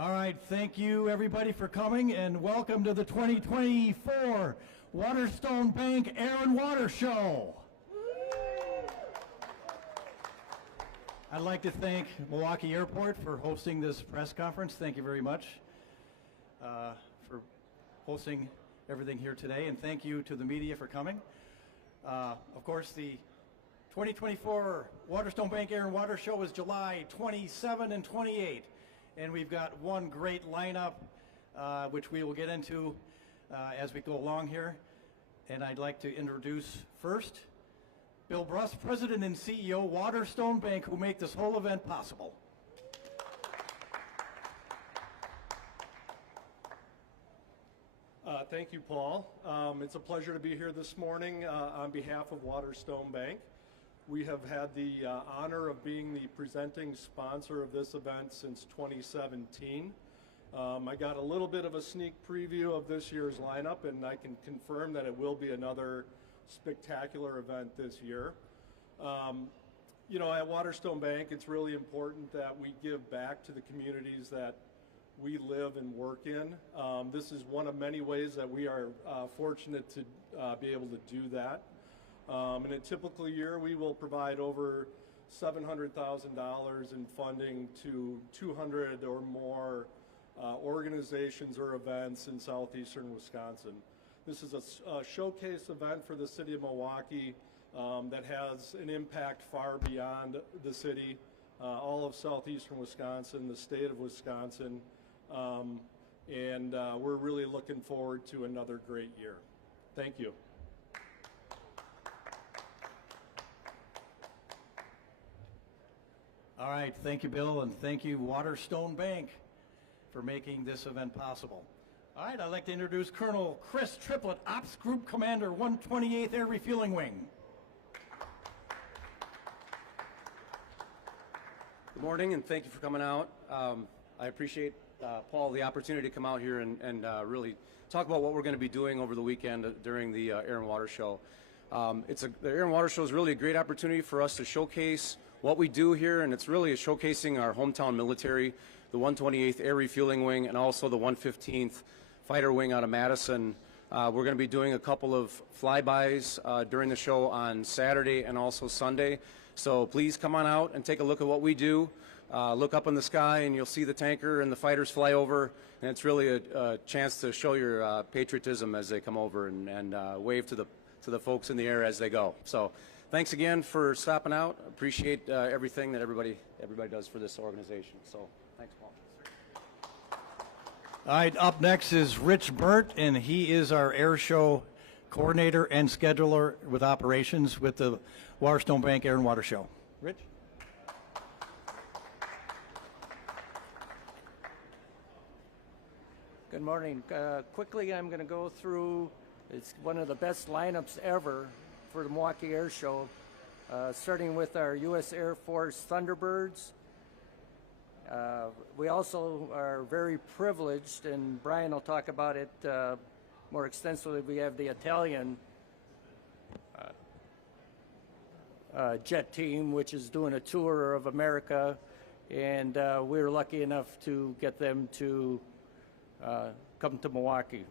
All right, thank you everybody for coming and welcome to the 2024 Waterstone Bank Air and Water Show. I'd like to thank Milwaukee Airport for hosting this press conference. Thank you very much for hosting everything here today, and thank you to the media for coming. Of course, the 2024 Waterstone Bank Air and Water Show is July 27 and 28. And we've got one great lineup, which we will get into as we go along here. And I'd like to introduce first Bill Bruss, President and CEO, Waterstone Bank, who make this whole event possible. Thank you, Paul. It's a pleasure to be here this morning on behalf of Waterstone Bank. We have had the honor of being the presenting sponsor of this event since 2017. I got a little bit of a sneak preview of this year's lineup, and I can confirm that it will be another spectacular event this year. You know, at Waterstone Bank, it's really important that we give back to the communities that we live and work in. This is one of many ways that we are fortunate to be able to do that. In a typical year, we will provide over $700,000 in funding to 200 or more organizations or events in southeastern Wisconsin. This is a showcase event for the city of Milwaukee that has an impact far beyond the city, all of southeastern Wisconsin, the state of Wisconsin, and we're really looking forward to another great year. Thank you. All right, thank you, Bill, and thank you, Waterstone Bank, for making this event possible. All right, I'd like to introduce Colonel Chris Triplett, Ops Group Commander, 128th Air Refueling Wing. Good morning, and thank you for coming out. I appreciate, Paul, the opportunity to come out here and really talk about what we're going to be doing over the weekend during the Air and Water Show. The Air and Water Show is really a great opportunity for us to showcase what we do here, and it's really showcasing our hometown military, the 128th Air Refueling Wing, and also the 115th Fighter Wing out of Madison. We're going to be doing a couple of flybys during the show on Saturday and also Sunday. So please come on out and take a look at what we do. Look up in the sky and you'll see the tanker and the fighters fly over, and it's really a chance to show your patriotism as they come over and wave to the folks in the air as they go. So thanks again for stopping out. Appreciate everything that everybody does for this organization. So thanks, Paul. All right, up next is Rich Burt, and he is our air show coordinator and scheduler with operations with the Waterstone Bank Air and Water Show. Rich? Good morning. Quickly, I'm going to go through, it's one of the best lineups ever for the Milwaukee Air Show, starting with our U.S. Air Force Thunderbirds. We also are very privileged, and Brian will talk about it more extensively. We have the Italian jet team, which is doing a tour of America, and we were lucky enough to get them to come to Milwaukee.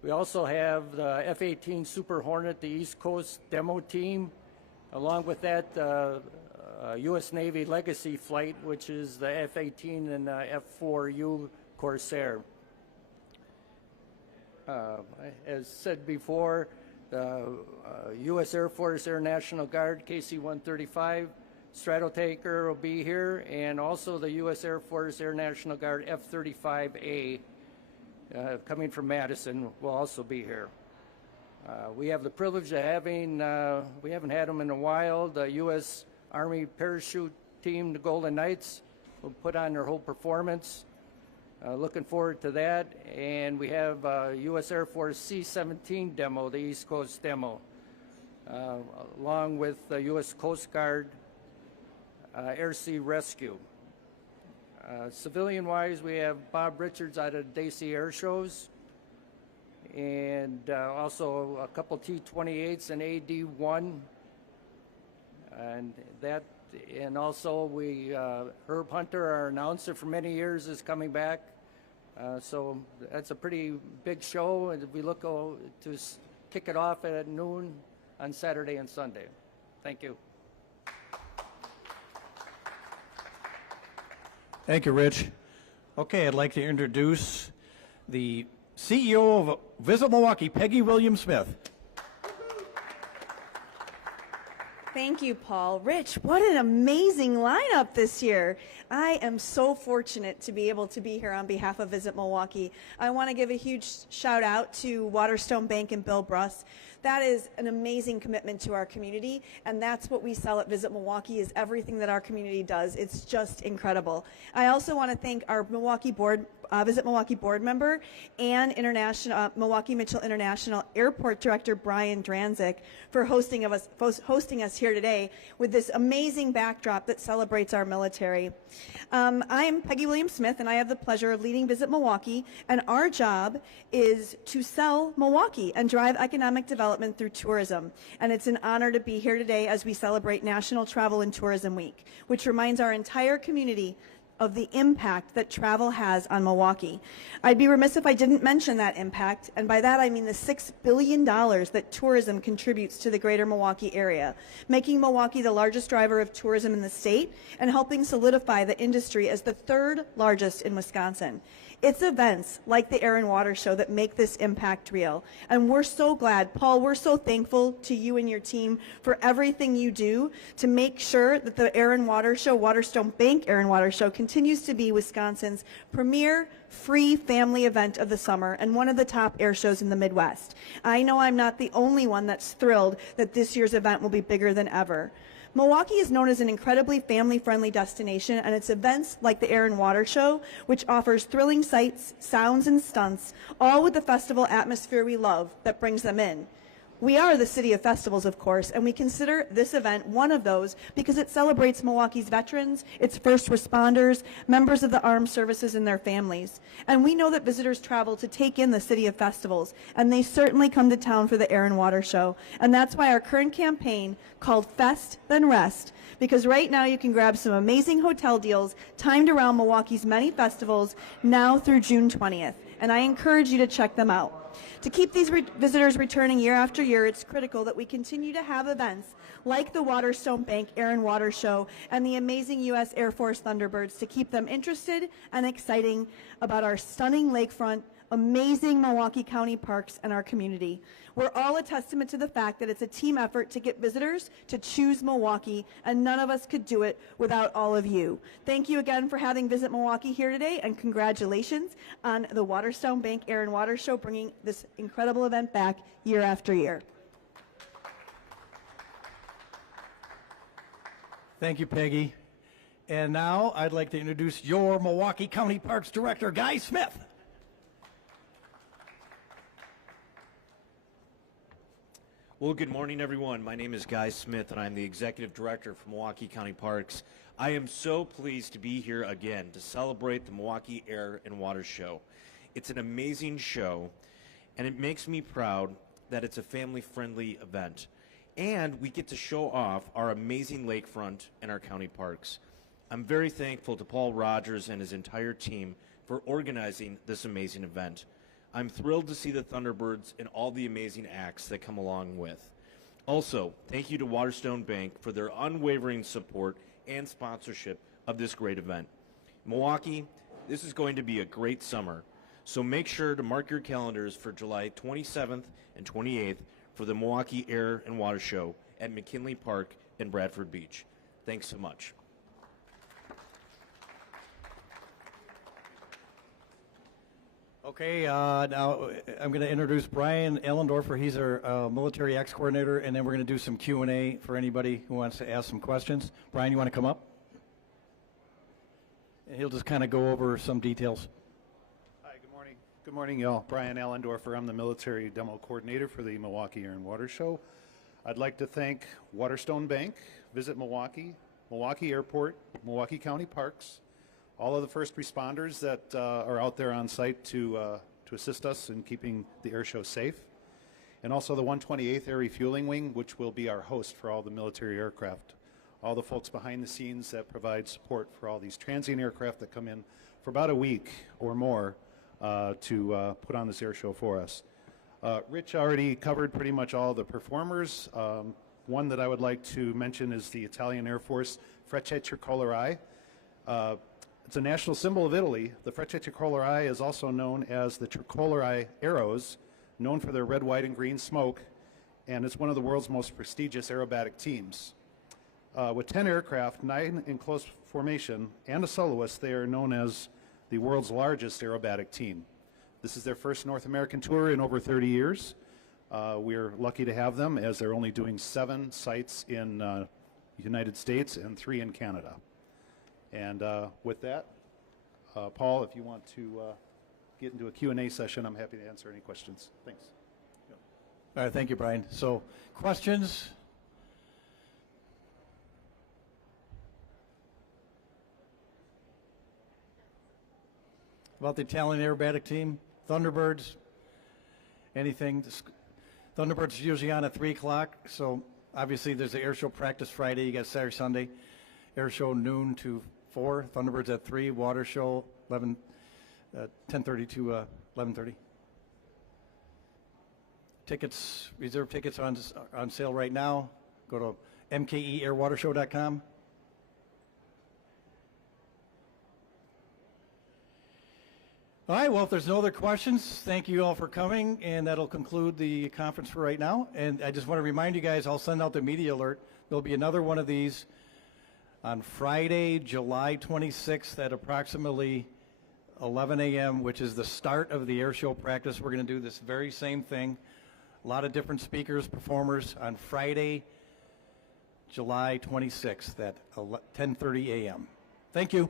We also have the F-18 Super Hornet, the East Coast demo team. Along with that, U.S. Navy Legacy Flight, which is the F-18 and F-4U Corsair. As said before, the U.S. Air Force Air National Guard KC-135 Stratotanker will be here, and also the U.S. Air Force Air National Guard F-35A coming from Madison will also be here. We have the privilege of having, we haven't had them in a while, the U.S. Army parachute team, the Golden Knights, will put on their whole performance. Looking forward to that. And we have U.S. Air Force C-17 demo, the East Coast demo, along with the U.S. Coast Guard Air Sea Rescue. Civilian-wise, we have Bob Richards out of Dacey Air Shows, and also a couple T-28s and AD-1. And that And also, Herb Hunter, our announcer for many years, is coming back. So that's a pretty big show, and we look to kick it off at noon on Saturday and Sunday. Thank you. Thank you, Rich. Okay, I'd like to introduce the CEO of Visit Milwaukee, Peggy Williams-Smith. Thank you, Paul. Rich, what an amazing lineup this year. I am so fortunate to be able to be here on behalf of Visit Milwaukee. I want to give a huge shout out to Waterstone Bank and Bill Bruss. That is an amazing commitment to our community, and that's what we sell at Visit Milwaukee, is everything that our community does. It's just incredible. I also want to thank our Visit Milwaukee board member and Milwaukee Mitchell International Airport Director Brian Dranzik for hosting us here today with this amazing backdrop that celebrates our military. I'm Peggy Williams-Smith, and I have the pleasure of leading Visit Milwaukee, and our job is to sell Milwaukee and drive economic development through tourism. And it's an honor to be here today as we celebrate National Travel and Tourism Week, which reminds our entire community of the impact that travel has on Milwaukee. I'd be remiss if I didn't mention that impact, and by that I mean the $6 billion that tourism contributes to the greater Milwaukee area, making Milwaukee the largest driver of tourism in the state and helping solidify the industry as the third largest in Wisconsin. It's events like the Air and Water Show that make this impact real. And we're so glad, Paul, we're so thankful to you and your team for everything you do to make sure that the Air and Water Show, Waterstone Bank Air and Water Show, continues to be Wisconsin's premier free family event of the summer and one of the top air shows in the Midwest. I know I'm not the only one that's thrilled that this year's event will be bigger than ever. Milwaukee is known as an incredibly family-friendly destination, and it's events like the Air and Water Show, which offers thrilling sights, sounds, and stunts, all with the festival atmosphere we love that brings them in. We are the city of festivals, of course, and we consider this event one of those because it celebrates Milwaukee's veterans, its first responders, members of the armed services, and their families. And we know that visitors travel to take in the city of festivals, and they certainly come to town for the Air and Water Show. And that's why our current campaign, called Fest Then Rest, because right now you can grab some amazing hotel deals timed around Milwaukee's many festivals now through June 20th. And I encourage you to check them out. To keep these visitors returning year after year, it's critical that we continue to have events like the Waterstone Bank Air and Water Show and the amazing U.S. Air Force Thunderbirds to keep them interested and exciting about our stunning lakefront, amazing Milwaukee County parks, and our community. We're all a testament to the fact that it's a team effort to get visitors to choose Milwaukee, and none of us could do it without all of you. Thank you again for having Visit Milwaukee here today, and congratulations on the Waterstone Bank Air and Water Show bringing this incredible event back year after year. Thank you, Peggy. And now I'd like to introduce your Milwaukee County Parks Director, Guy Smith. Well, good morning, everyone. My name is Guy Smith, and I'm the Executive Director for Milwaukee County Parks. I am so pleased to be here again to celebrate the Milwaukee Air and Water Show. It's an amazing show, and it makes me proud that it's a family-friendly event. And we get to show off our amazing lakefront and our county parks. I'm very thankful to Paul Rogers and his entire team for organizing this amazing event. I'm thrilled to see the Thunderbirds and all the amazing acts that come along with. Also, thank you to Waterstone Bank for their unwavering support and sponsorship of this great event. Milwaukee, this is going to be a great summer, so make sure to mark your calendars for July 27th and 28th for the Milwaukee Air and Water Show at McKinley Park in Bradford Beach. Thanks so much. Okay, now I'm going to introduce Brian Ellendorfer. He's our military X coordinator, and then we're going to do some Q&A for anybody who wants to ask some questions. Brian, you want to come up? And he'll just kind of go over some details. Hi, good morning. Good morning, y'all. Brian Allendorfer. I'm the military demo coordinator for the Milwaukee Air and Water Show. I'd like to thank Waterstone Bank, Visit Milwaukee, Milwaukee Airport, Milwaukee County Parks, all of the first responders that are out there on site to assist us in keeping the air show safe, and also the 128th Air Refueling Wing, which will be our host for all the military aircraft all the folks behind the scenes that provide support for all these transient aircraft that come in for about a week or more to put on this air show for us. Rich already covered pretty much all the performers. One that I would like to mention is the Italian Air Force Frecce Tricolori. It's a national symbol of Italy. The Frecce Tricolori is also known as the Tricolori Arrows, known for their red, white, and green smoke, and it's one of the world's most prestigious aerobatic teams. With 10 aircraft, 9 in close formation, and a soloist, they are known as the world's largest aerobatic team. This is their first North American tour in over 30 years. We're lucky to have them, as they're only doing 7 sites in the United States and 3 in Canada. And with that, Paul, if you want to get into a Q&A session, I'm happy to answer any questions. Thanks. All right, thank you, Brian. So, questions? About the Italian aerobatic team, Thunderbirds, anything? Thunderbirds is usually on at 3 o'clock, so obviously there's the air show practice Friday, you got Saturday, Sunday, air show noon to 4, Thunderbirds at 3, water show 10:30 to 11:30. Tickets, reserve tickets are on sale right now. Go to mkeairwatershow.com. All right, well, if there's no other questions, thank you all for coming, and that'll conclude the conference for right now. And I just want to remind you guys, I'll send out the media alert. There'll be another one of these on Friday, July 26th at approximately 11 a.m., which is the start of the air show practice. We're going to do this very same thing. A lot of different speakers, performers on Friday, July 26th at 10:30 a.m. Thank you.